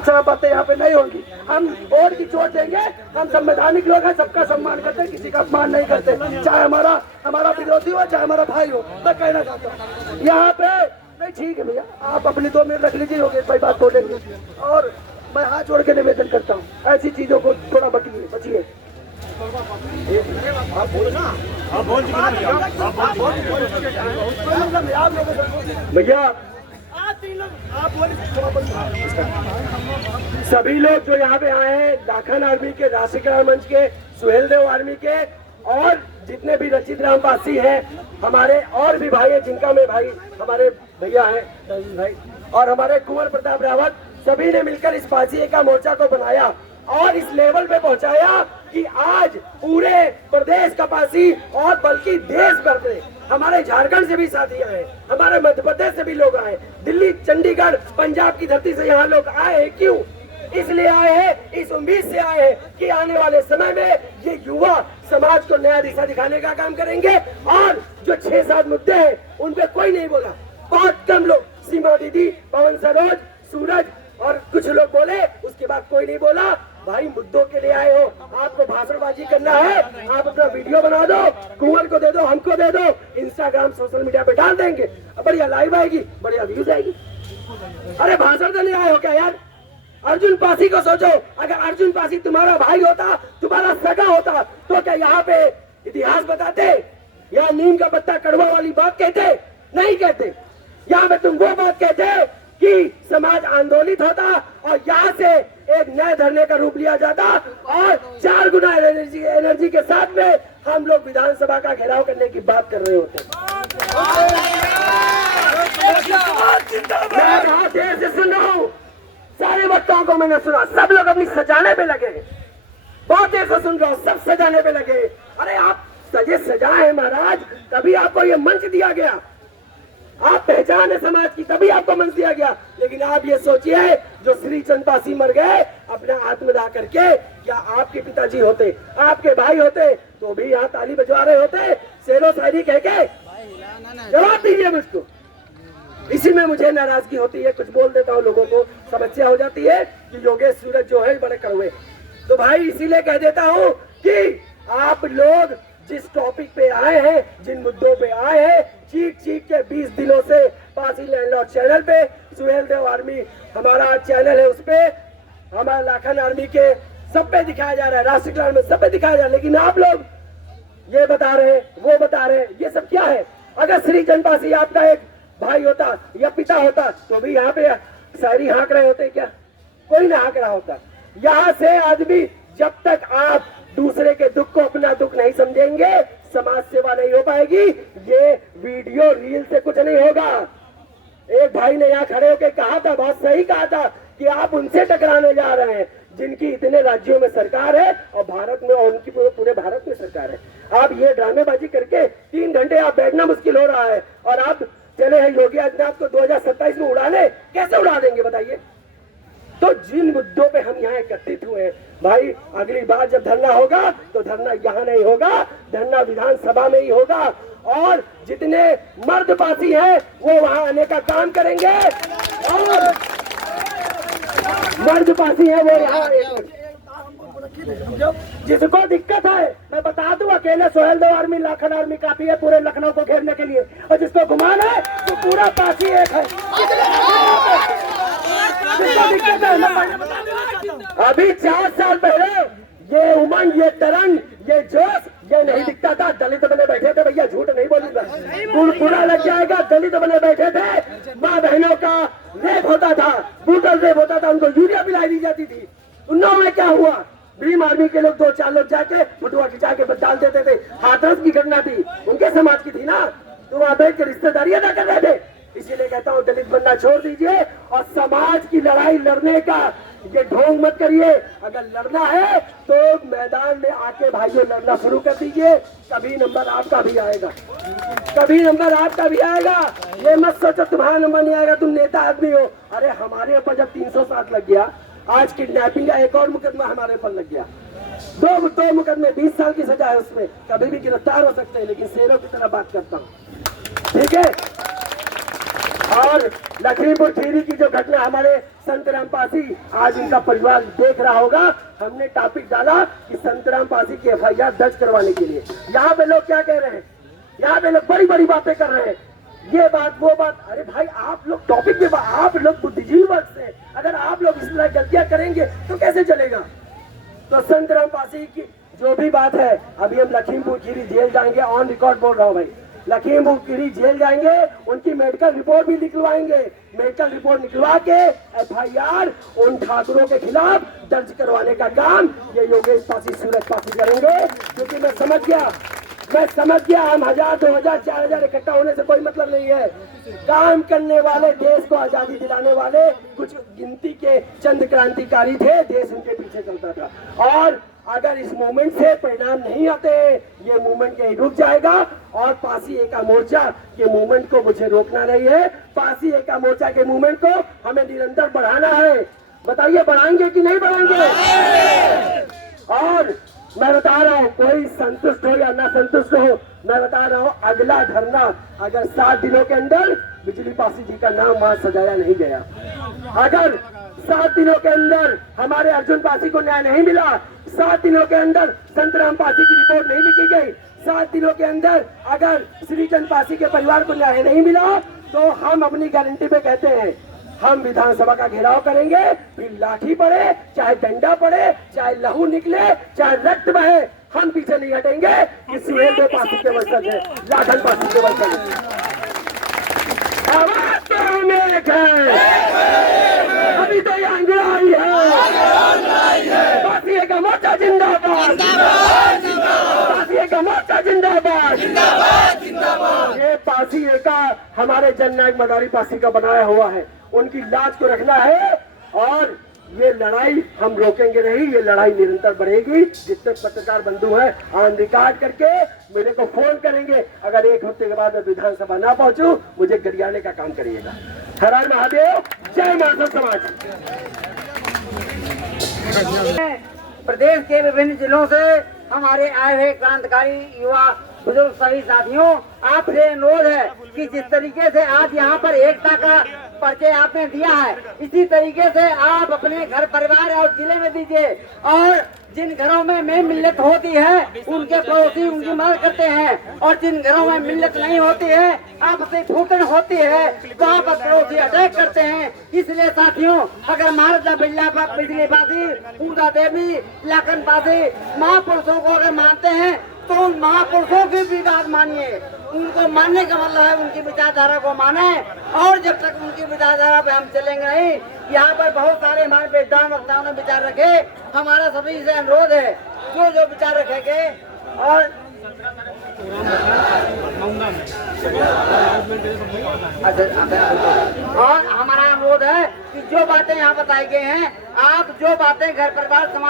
सब बातें यहाँ पे नहीं होंगी। हम वोट की चोट देंगे। हम संवैधानिक लोग हैं, सबका सम्मान करते हैं, किसी का अपमान नहीं करते, चाहे हमारा विरोधी हो चाहे हमारा भाई हो। मैं कहना चाहता हूँ यहाँ पे नहीं, ठीक है भैया, आप अपनी 2 मिनट रख लीजिए, योगेश भाई बात बोलेंगे। और मैं हाथ जोड़ के निवेदन करता हूँ, ऐसी चीजों को थोड़ा बचिए। आप बोलो ना, आप बोल भैया। सभी लोग जो यहाँ पे आए हैं, लाखन आर्मी के, राष्ट्रीय कल्याण मंच के, सुहेलदेव आर्मी के, और जितने भी रचित रामवासी हैं, हमारे और भी भाई हैं जिनका मैं भाई, हमारे भैया हैं भाई, और हमारे कुंवर प्रताप रावत, सभी ने मिलकर इस पासी का मोर्चा को बनाया और इस लेवल पे पहुंचाया कि आज पूरे प्रदेश का पासी और बल्कि देश भर से, हमारे झारखंड से भी साथी आए, हमारे मध्य प्रदेश से भी लोग आए, दिल्ली, चंडीगढ़, पंजाब की धरती से यहाँ लोग आए हैं। क्यों? इसलिए आए हैं, इस उम्मीद से आए हैं कि आने वाले समय में ये युवा समाज को नया दिशा दिखाने का काम करेंगे। और जो 6-7 मुद्दे हैं उन पे कोई नहीं बोला, बहुत कम लोग, सीमा दीदी, पवन सरोज, सूरज और कुछ लोग बोले, उसके बाद कोई नहीं बोला। भाई मुद्दों के लिए आए हो, आपको भाषणबाजी करना है, आप अपना वीडियो बना दो, कुंवर को दे दो, हमको दे दो, इंस्टाग्राम, सोशल मीडिया पे डाल देंगे, बढ़िया लाइव आएगी, बढ़िया व्यूज आएगी। अरे भाषण देने आए हो क्या यार? अर्जुन पासी को सोचो, अगर अर्जुन पासी तुम्हारा भाई होता, तुम्हारा सगा होता, तो क्या यहाँ पे इतिहास बताते या नीम का पत्ता कड़वा वाली बात कहते? नहीं कहते। यहाँ पे तुम वो बात कहते कि समाज आंदोलित होता और यहाँ से एक नए धरने का रूप लिया जाता और 4 गुना एनर्जी के साथ में हम लोग विधानसभा का घेराव करने की बात कर रहे होते। मैं बहुत देर से सुन रहा हूँ, सारे वक्ताओं को मैंने सुना, सब लोग अपनी सजाने पे लगे, बहुत देर से सुन रहा हूँ, सब सजाने पे लगे। अरे आप सजे सजाए हैं महाराज, तभी आपको ये मंच दिया गया, आप पहचान है समाज की, तभी आपको मंच दिया गया। लेकिन आप ये सोचिए, जो श्री चंद पासी मर गए अपना आत्मदाह करके, क्या आपके पिताजी होते, आपके भाई होते, तो भी यहाँ ताली बजवा रहे होते, शेरो शायरी कह के? जवाब दीजिए मुझको। इसी में मुझे नाराजगी होती है, कुछ बोल देता हूँ, लोगों को समस्या हो जाती है कि योगेश सूरज जो है बड़े कड़वे। तो भाई इसीलिए कह देता हूँ कि आप लोग जिस टॉपिक पे आए हैं, जिन मुद्दों पे आए हैं, चीख के 20 दिनों से पासी लैंडलॉर्ड चैनल पे, सुहेलदेव आर्मी हमारा चैनल है, उस पे हमारा लाखन आर्मी के सब पे दिखाया जा रहा है, राष्ट्रीय कल्याण में सब पे दिखाया जा रहा है। लेकिन आप लोग ये बता रहे हैं, वो बता रहे हैं, ये सब क्या है? अगर श्री चंद पासी आपका एक भाई होता या पिता होता तो भी यहाँ पे शायरी हाँक रहे होते क्या? कोई ना हाँक रहा होता। यहाँ से आदमी, जब तक आप दूसरे के दुख को अपना दुख नहीं समझेंगे, समाज सेवा नहीं हो पाएगी। ये वीडियो रील से कुछ नहीं होगा। एक भाई ने यहाँ खड़े होकर कहा था, बहुत सही कहा था, कि आप उनसे टकराने जा रहे हैं जिनकी इतने राज्यों में सरकार है और भारत में, और उनकी पूरे भारत में सरकार है। आप ये ड्रामेबाजी करके 3 घंटे आप बैठना मुश्किल हो रहा है और आप चले हैं योगी आदित्यनाथ को 2027 में उड़ाने। कैसे उड़ा देंगे बताइए? तो जिन मुद्दों पे हम यहाँ एकत्रित हुए हैं, भाई अगली बार जब धरना होगा तो धरना यहाँ नहीं होगा, धरना विधानसभा में ही होगा। और जितने मर्द पासी हैं वो वहाँ आने का काम करेंगे और मर्द पासी है वो यहाँ। जिसको दिक्कत है मैं बता दूं, अकेले सुहेलदेव आर्मी, लाखन आर्मी काफी है पूरे लखनऊ को घेरने के लिए, और जिसको घुमाना है तो पूरा पासी एक है। दिक्कत है, अभी 4 साल पहले ये उमंग, ये तरंग, ये जोश ये नहीं दिखता था। दलित बने बैठे थे, भैया झूठ नहीं बोलूंगा, बुरा लग जाएगा। दलित बने बैठे थे, माँ बहनों का रेप होता था, ब्रूटल रेप होता था, उनको यूरिया पिलाई दी जाती थी। उन्नाव में क्या हुआ? भीम आर्मी के लोग 2-4 लोग जाके फटुआ खिंचा के डाल देते थे। हाथरस की घटना थी, उनके समाज की थी ना, तो वहां बैठ के रिश्तेदारी अदा कर रहे थे। इसीलिए कहता हूँ दलित बनना छोड़ दीजिए और समाज की लड़ाई लड़ने का ये ढोंग मत करिए। अगर लड़ना है तो मैदान में आके भाइयों लड़ना शुरू कर दीजिए, कभी नंबर आपका भी आएगा, कभी नंबर आपका भी आएगा। ये मत सोचो तुम्हारा नंबर नहीं आएगा, तुम नेता आदमी हो। अरे हमारे ऊपर जब 307 लग गया, आज किडनैपिंग का एक और मुकदमा हमारे ऊपर लग गया, दो मुकदमे, 20 साल की सजा है उसमें, कभी भी गिरफ्तार हो सकते हैं। लेकिन शेरों की तरह बात करता हूँ, ठीक है? और लखीमपुर खीरी की जो घटना हमारे संतराम पासी, आज इनका परिवार देख रहा होगा, हमने टॉपिक डाला कि संतराम पासी की FIR दर्ज करवाने के लिए। यहाँ पे लोग क्या कह रहे हैं, यहाँ पे लोग बड़ी बड़ी बातें कर रहे हैं, ये बात वो बात। अरे भाई आप लोग टॉपिक पे, आप लोग बुद्धिजीवी वर्ग से, अगर आप लोग इस तरह गलतियां करेंगे तो कैसे चलेगा। तो संतराम पासी की जो भी बात है, अभी हम लखीमपुर खीरी जेल जाएंगे, ऑन रिकॉर्ड बोल रहा हूँ भाई, लखीमपुर खीरी जेल जाएंगे, उनकी मेडिकल रिपोर्ट भी निकलवाएंगे, मेडिकल रिपोर्ट निकलवा के FIR उन ठाकुरों के खिलाफ दर्ज करवाने का काम ये योगेश पासी, सूरज पासी करेंगे। क्योंकि मैं समझ गया हम 1000, 2000, 4000 इकट्ठा होने से कोई मतलब नहीं है। काम करने वाले, देश को आजादी दिलाने वाले कुछ गिनती के चंद क्रांतिकारी थे, देश उनके पीछे चलता था। और अगर इस मूवमेंट से परिणाम नहीं आते, ये मूवमेंट यही रुक जाएगा। और पासी एका मोर्चा के मूवमेंट को मुझे रोकना नहीं है, पासी एका मोर्चा के मूवमेंट को हमें निरंतर बढ़ाना है। बताइए बढ़ाएंगे कि नहीं बढ़ाएंगे। और मैं बता रहा हूँ, कोई संतुष्ट हो या ना संतुष्ट हो, मैं बता रहा हूँ अगला धरना अगर 7 दिनों के अंदर बिजली पासी जी का नाम वहां सजाया नहीं गया, अगर 7 दिनों के अंदर हमारे अर्जुन पासी को न्याय नहीं मिला, 7 दिनों के अंदर संतराम पासी की रिपोर्ट नहीं लिखी गई, 7 दिनों के अंदर अगर श्रीचंद पासी के परिवार को न्याय नहीं मिला, तो हम अपनी गारंटी पे कहते हैं हम विधानसभा का घेराव करेंगे, फिर लाठी पड़े, चाहे डंडा पड़े, चाहे लहू निकले, चाहे रक्त बहे, हम पीछे नहीं हटेंगे कि सुहेलदेव पासी के वंशज है, लाखन पासी के वंशज है। आवाज तो हमें एक है, अभी तो ये अंग्रेजी है। पासी का मोर्चा जिंदाबाद, पासी का मोर्चा जिंदाबाद। ये पासी का हमारे जननायक मदारी पासी का बनाया हुआ है, उनकी लाज को रखना है। और ये लड़ाई हम रोकेंगे नहीं, ये लड़ाई निरंतर बढ़ेगी। जितने पत्रकार बंधु हैं ऑन रिकॉर्ड करके मेरे को फोन करेंगे, अगर 1 हफ्ते के बाद मैं विधानसभा ना पहुंचूं, मुझे गरियाने का काम करिएगा। हर हर महादेव, जय महादेव समाज। प्रदेश के विभिन्न जिलों से हमारे आए हुए क्रांतिकारी युवा बुजुर्ग सभी साथियों, आपसे अनुरोध है कि जिस तरीके से आज यहाँ पर एकता का परिचय आपने दिया है, इसी तरीके से आप अपने घर परिवार और जिले में दीजिए। और जिन घरों में मिल्लत होती है, उनके पड़ोसी उनकी मदद करते हैं, और जिन घरों में मिल्लत नहीं होती है, आपसी फूटन होती है, वहाँ पर पड़ोसी अटैक करते हैं। इसलिए साथियों, अगर महाराजा बिजली पासी, पूजा देवी, लाखन पासी महापुरुषों को अगर मानते हैं, तो उन महापुरुषों की भी बात मानिए। उनको मानने का मतलब है उनकी विचारधारा को माने, और जब तक उनकी विचारधारा पे हम चलेंगे नहीं। यहाँ पर बहुत सारे हमारे विद्वान वक्ताओं ने विचार रखे, हमारा सभी से अनुरोध है जो जो विचार रखेंगे। और हमारा अनुरोध है कि जो बातें यहाँ बताई गई हैं, आप जो बातें घर परिवार समाज